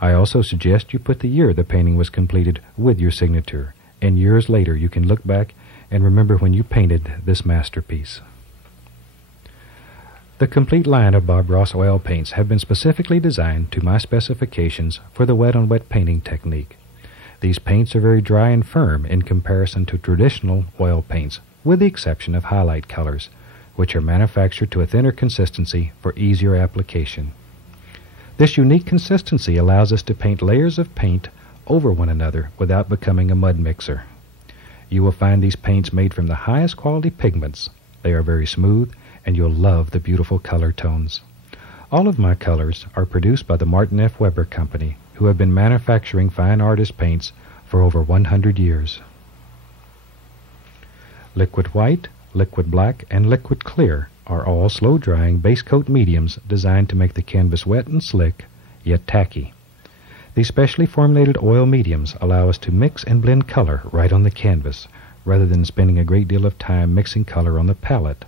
I also suggest you put the year the painting was completed with your signature, and years later you can look back and remember when you painted this masterpiece. The complete line of Bob Ross oil paints have been specifically designed to my specifications for the wet-on-wet painting technique. These paints are very dry and firm in comparison to traditional oil paints, with the exception of highlight colors, which are manufactured to a thinner consistency for easier application. This unique consistency allows us to paint layers of paint over one another without becoming a mud mixer. You will find these paints made from the highest quality pigments. They are very smooth, and you'll love the beautiful color tones. All of my colors are produced by the Martin F. Weber Company, who have been manufacturing fine artist paints for over 100 years. Liquid white, liquid black, and liquid clear are all slow-drying base coat mediums designed to make the canvas wet and slick, yet tacky. These specially formulated oil mediums allow us to mix and blend color right on the canvas, rather than spending a great deal of time mixing color on the palette.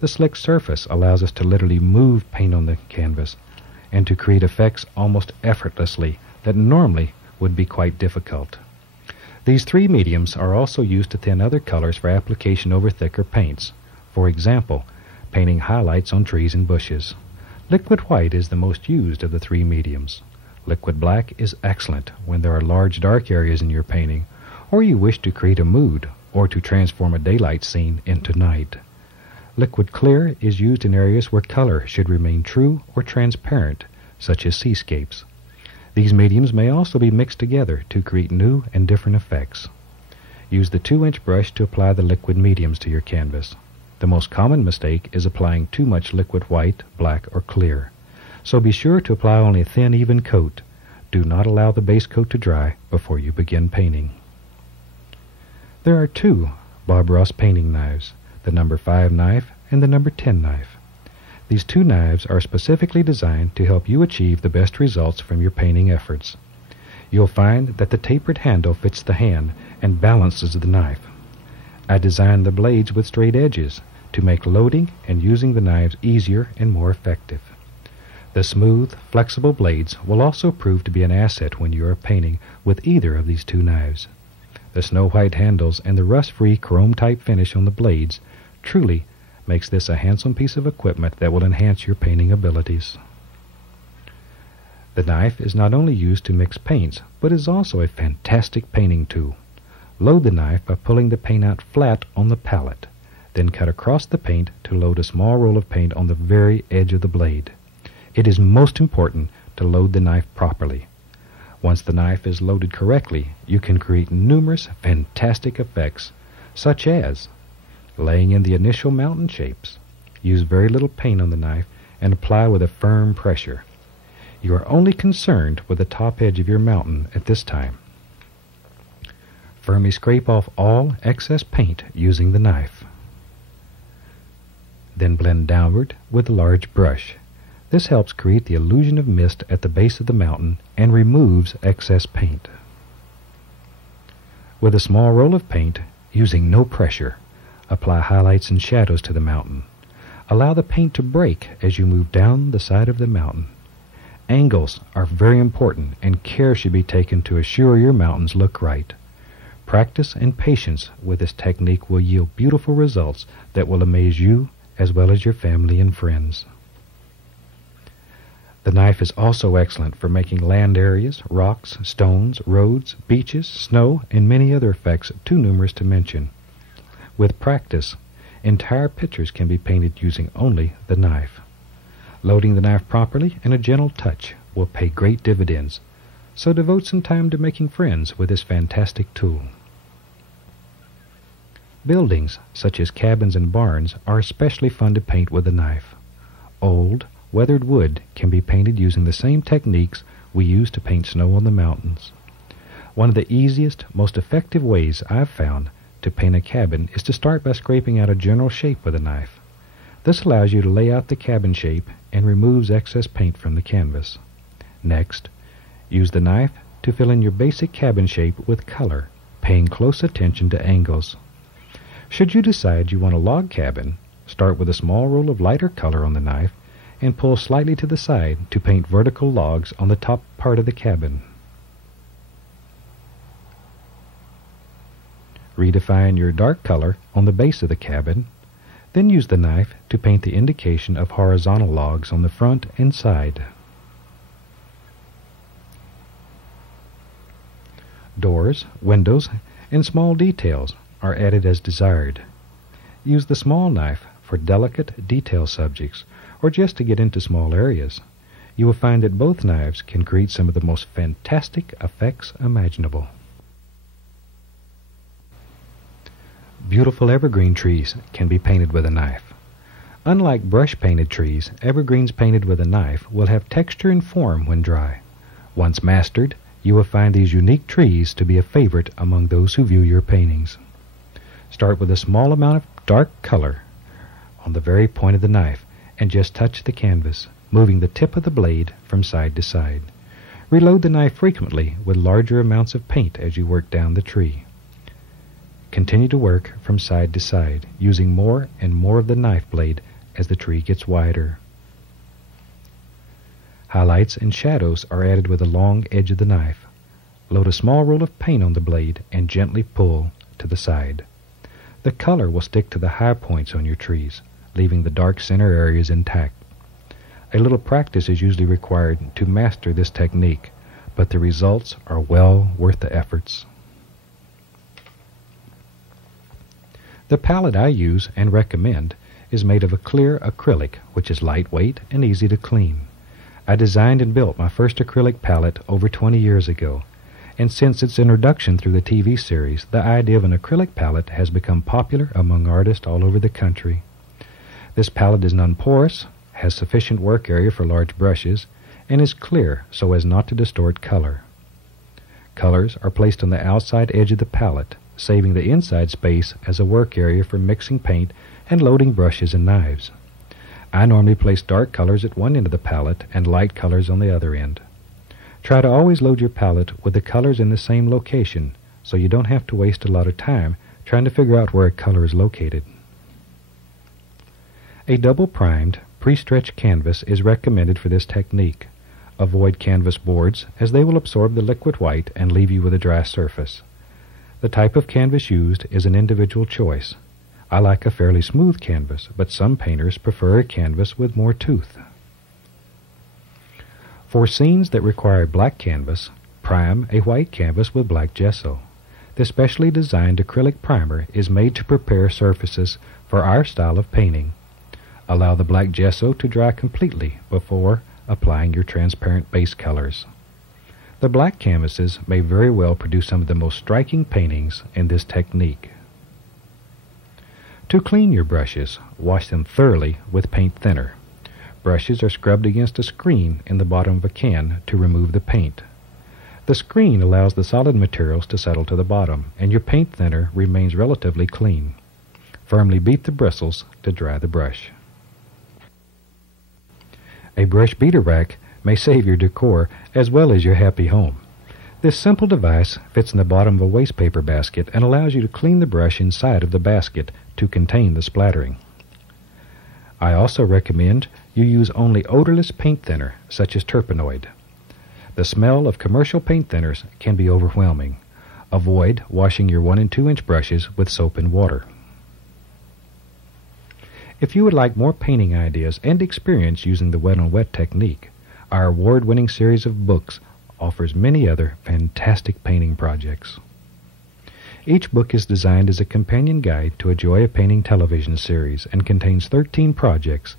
The slick surface allows us to literally move paint on the canvas and to create effects almost effortlessly that normally would be quite difficult. These three mediums are also used to thin other colors for application over thicker paints. For example, painting highlights on trees and bushes. Liquid white is the most used of the three mediums. Liquid black is excellent when there are large dark areas in your painting, or you wish to create a mood or to transform a daylight scene into night. Liquid clear is used in areas where color should remain true or transparent, such as seascapes. These mediums may also be mixed together to create new and different effects. Use the 2-inch brush to apply the liquid mediums to your canvas. The most common mistake is applying too much liquid white, black, or clear. So be sure to apply only a thin, even coat. Do not allow the base coat to dry before you begin painting. There are two Bob Ross painting knives, the number 5 knife and the number 10 knife. These two knives are specifically designed to help you achieve the best results from your painting efforts. You'll find that the tapered handle fits the hand and balances the knife. I designed the blades with straight edges to make loading and using the knives easier and more effective. The smooth, flexible blades will also prove to be an asset when you are painting with either of these two knives. The snow-white handles and the rust-free chrome-type finish on the blades truly makes this a handsome piece of equipment that will enhance your painting abilities. The knife is not only used to mix paints, but is also a fantastic painting tool. Load the knife by pulling the paint out flat on the palette, then cut across the paint to load a small roll of paint on the very edge of the blade. It is most important to load the knife properly. Once the knife is loaded correctly, you can create numerous fantastic effects, such as laying in the initial mountain shapes. Use very little paint on the knife and apply with a firm pressure. You are only concerned with the top edge of your mountain at this time. Firmly scrape off all excess paint using the knife. Then blend downward with a large brush. This helps create the illusion of mist at the base of the mountain and removes excess paint. With a small roll of paint, using no pressure, apply highlights and shadows to the mountain. Allow the paint to break as you move down the side of the mountain. Angles are very important, and care should be taken to assure your mountains look right. Practice and patience with this technique will yield beautiful results that will amaze you as well as your family and friends. The knife is also excellent for making land areas, rocks, stones, roads, beaches, snow, and many other effects too numerous to mention. With practice, entire pictures can be painted using only the knife. Loading the knife properly and a gentle touch will pay great dividends, so devote some time to making friends with this fantastic tool. Buildings, such as cabins and barns, are especially fun to paint with a knife. Old, weathered wood can be painted using the same techniques we use to paint snow on the mountains. One of the easiest, most effective ways I've found to paint a cabin is to start by scraping out a general shape with a knife. This allows you to lay out the cabin shape and removes excess paint from the canvas. Next, use the knife to fill in your basic cabin shape with color, paying close attention to angles. Should you decide you want a log cabin, start with a small roll of lighter color on the knife and pull slightly to the side to paint vertical logs on the top part of the cabin. Redefine your dark color on the base of the cabin, then use the knife to paint the indication of horizontal logs on the front and side. Doors, windows, and small details are added as desired. Use the small knife for delicate detail subjects or just to get into small areas. You will find that both knives can create some of the most fantastic effects imaginable. Beautiful evergreen trees can be painted with a knife. Unlike brush-painted trees, evergreens painted with a knife will have texture and form when dry. Once mastered, you will find these unique trees to be a favorite among those who view your paintings. Start with a small amount of dark color on the very point of the knife and just touch the canvas, moving the tip of the blade from side to side. Reload the knife frequently with larger amounts of paint as you work down the tree. Continue to work from side to side, using more and more of the knife blade as the tree gets wider. Highlights and shadows are added with the long edge of the knife. Load a small roll of paint on the blade and gently pull to the side. The color will stick to the high points on your trees, leaving the dark center areas intact. A little practice is usually required to master this technique, but the results are well worth the efforts. The palette I use and recommend is made of a clear acrylic, which is lightweight and easy to clean. I designed and built my first acrylic palette over 20 years ago, and since its introduction through the TV series, the idea of an acrylic palette has become popular among artists all over the country. This palette is non-porous, has sufficient work area for large brushes, and is clear so as not to distort color. Colors are placed on the outside edge of the palette, saving the inside space as a work area for mixing paint and loading brushes and knives. I normally place dark colors at one end of the palette and light colors on the other end. Try to always load your palette with the colors in the same location so you don't have to waste a lot of time trying to figure out where a color is located. A double-primed, pre-stretched canvas is recommended for this technique. Avoid canvas boards as they will absorb the liquid white and leave you with a dry surface. The type of canvas used is an individual choice. I like a fairly smooth canvas, but some painters prefer a canvas with more tooth. For scenes that require black canvas, prime a white canvas with black gesso. This specially designed acrylic primer is made to prepare surfaces for our style of painting. Allow the black gesso to dry completely before applying your transparent base colors. The black canvases may very well produce some of the most striking paintings in this technique. To clean your brushes, wash them thoroughly with paint thinner. Brushes are scrubbed against a screen in the bottom of a can to remove the paint. The screen allows the solid materials to settle to the bottom, and your paint thinner remains relatively clean. Firmly beat the bristles to dry the brush. A brush beater rack may save your decor as well as your happy home. This simple device fits in the bottom of a wastepaper basket and allows you to clean the brush inside of the basket to contain the splattering. I also recommend you use only odorless paint thinner, such as terpenoid. The smell of commercial paint thinners can be overwhelming. Avoid washing your 1 and 2 inch brushes with soap and water. If you would like more painting ideas and experience using the wet-on-wet technique, our award-winning series of books offers many other fantastic painting projects. Each book is designed as a companion guide to a Joy of Painting television series and contains 13 projects,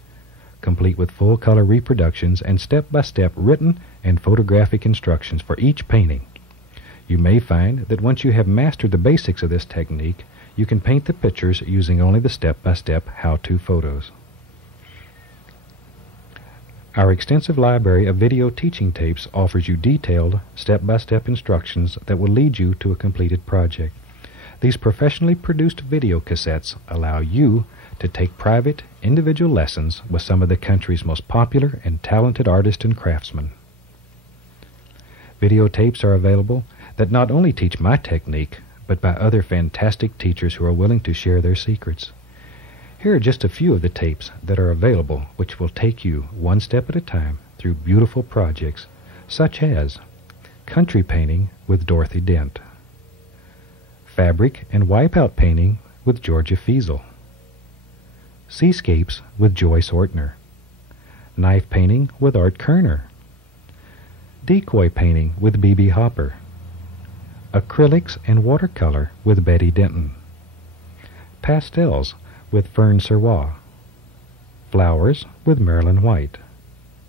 complete with full-color reproductions and step-by-step written and photographic instructions for each painting. You may find that once you have mastered the basics of this technique, you can paint the pictures using only the step-by-step how-to photos. Our extensive library of video teaching tapes offers you detailed, step-by-step instructions that will lead you to a completed project. These professionally produced video cassettes allow you to take private, individual lessons with some of the country's most popular and talented artists and craftsmen. Videotapes are available that not only teach my technique, but by other fantastic teachers who are willing to share their secrets. Here are just a few of the tapes that are available which will take you one step at a time through beautiful projects such as country painting with Dorothy Dent, fabric and wipeout painting with Georgia Feasel, seascapes with Joyce Ortner, knife painting with Art Kerner, decoy painting with B.B. Hopper, acrylics and watercolor with Betty Denton, pastels with Fern Serwa, flowers with Marilyn White,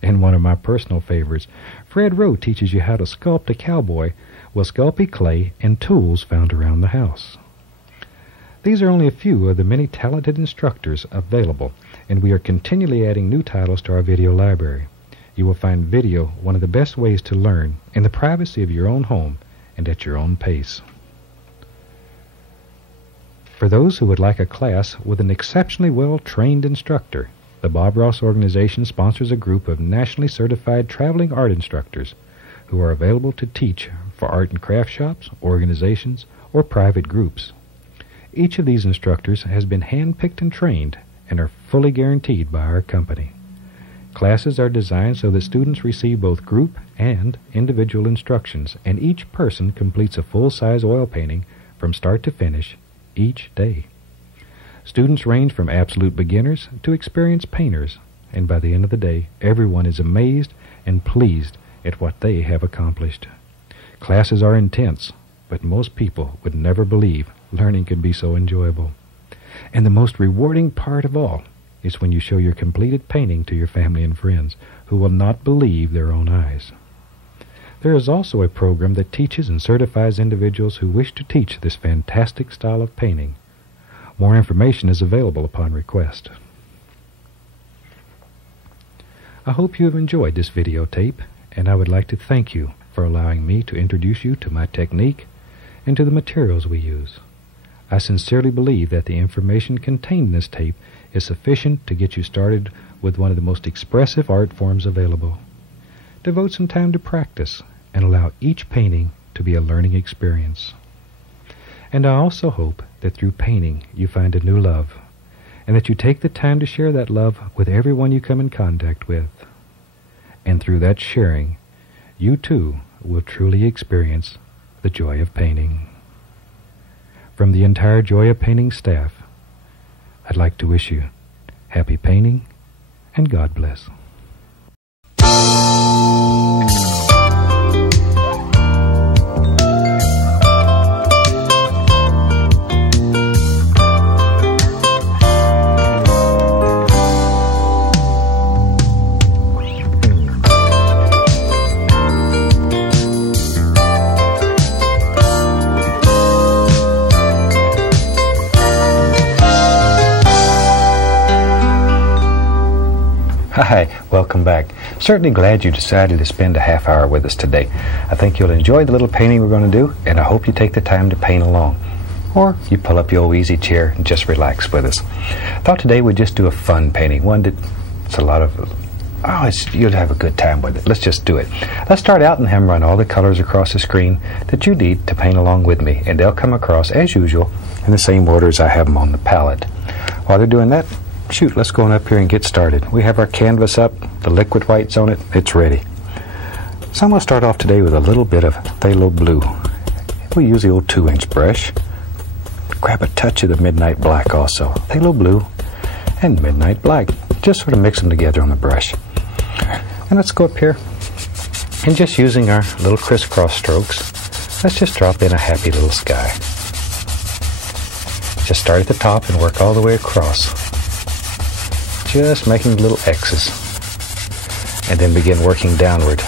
and one of my personal favorites, Fred Rowe teaches you how to sculpt a cowboy with Sculpey clay and tools found around the house. These are only a few of the many talented instructors available, and we are continually adding new titles to our video library. You will find video one of the best ways to learn in the privacy of your own home and at your own pace. For those who would like a class with an exceptionally well-trained instructor, the Bob Ross organization sponsors a group of nationally certified traveling art instructors who are available to teach for art and craft shops, organizations, or private groups. Each of these instructors has been hand-picked and trained and are fully guaranteed by our company. Classes are designed so that students receive both group and individual instructions, and each person completes a full-size oil painting from start to finish each day. Students range from absolute beginners to experienced painters, and by the end of the day, everyone is amazed and pleased at what they have accomplished. Classes are intense, but most people would never believe learning could be so enjoyable. And the most rewarding part of all is when you show your completed painting to your family and friends, who will not believe their own eyes. There is also a program that teaches and certifies individuals who wish to teach this fantastic style of painting. More information is available upon request. I hope you have enjoyed this videotape, and I would like to thank you for allowing me to introduce you to my technique and to the materials we use. I sincerely believe that the information contained in this tape is sufficient to get you started with one of the most expressive art forms available. Devote some time to practice and allow each painting to be a learning experience. And I also hope that through painting you find a new love, and that you take the time to share that love with everyone you come in contact with. And through that sharing, you too will truly experience the joy of painting. From the entire Joy of Painting staff, I'd like to wish you happy painting and God bless. Hi, welcome back. Certainly glad you decided to spend a half hour with us today. I think you'll enjoy the little painting we're going to do, and I hope you take the time to paint along. Or you pull up your old easy chair and just relax with us. I thought today we'd just do a fun painting, one that's a lot of, you'll have a good time with it. Let's just do it. Let's start out and have them run all the colors across the screen that you need to paint along with me, and they'll come across, as usual, in the same order as I have them on the palette. While they're doing that, shoot, let's go on up here and get started. We have our canvas up, the liquid whites on it, it's ready. So I'm going to start off today with a little bit of phthalo blue. We'll use the old 2-inch brush. Grab a touch of the midnight black also. Phthalo blue and midnight black. Just sort of mix them together on the brush. And let's go up here and just using our little crisscross strokes, let's just drop in a happy little sky. Just start at the top and work all the way across. Just making little X's, and then begin working downward.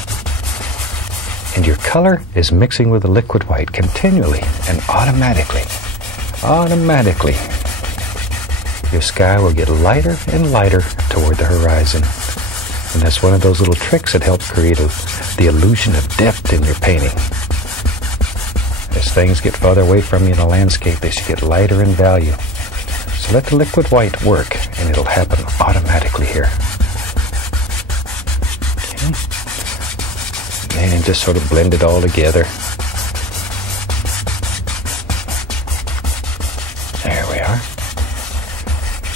And your color is mixing with the liquid white continually and automatically. Your sky will get lighter and lighter toward the horizon. And that's one of those little tricks that help create the illusion of depth in your painting. As things get farther away from you in the landscape, they should get lighter in value. So let the liquid white work, and it'll happen automatically here. Okay. And just sort of blend it all together. There we are.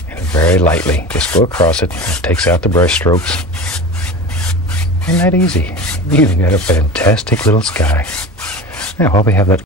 And very very lightly. Just go across it. It takes out the brush strokes. Isn't that easy? You even got a fantastic little sky. Now, while we have that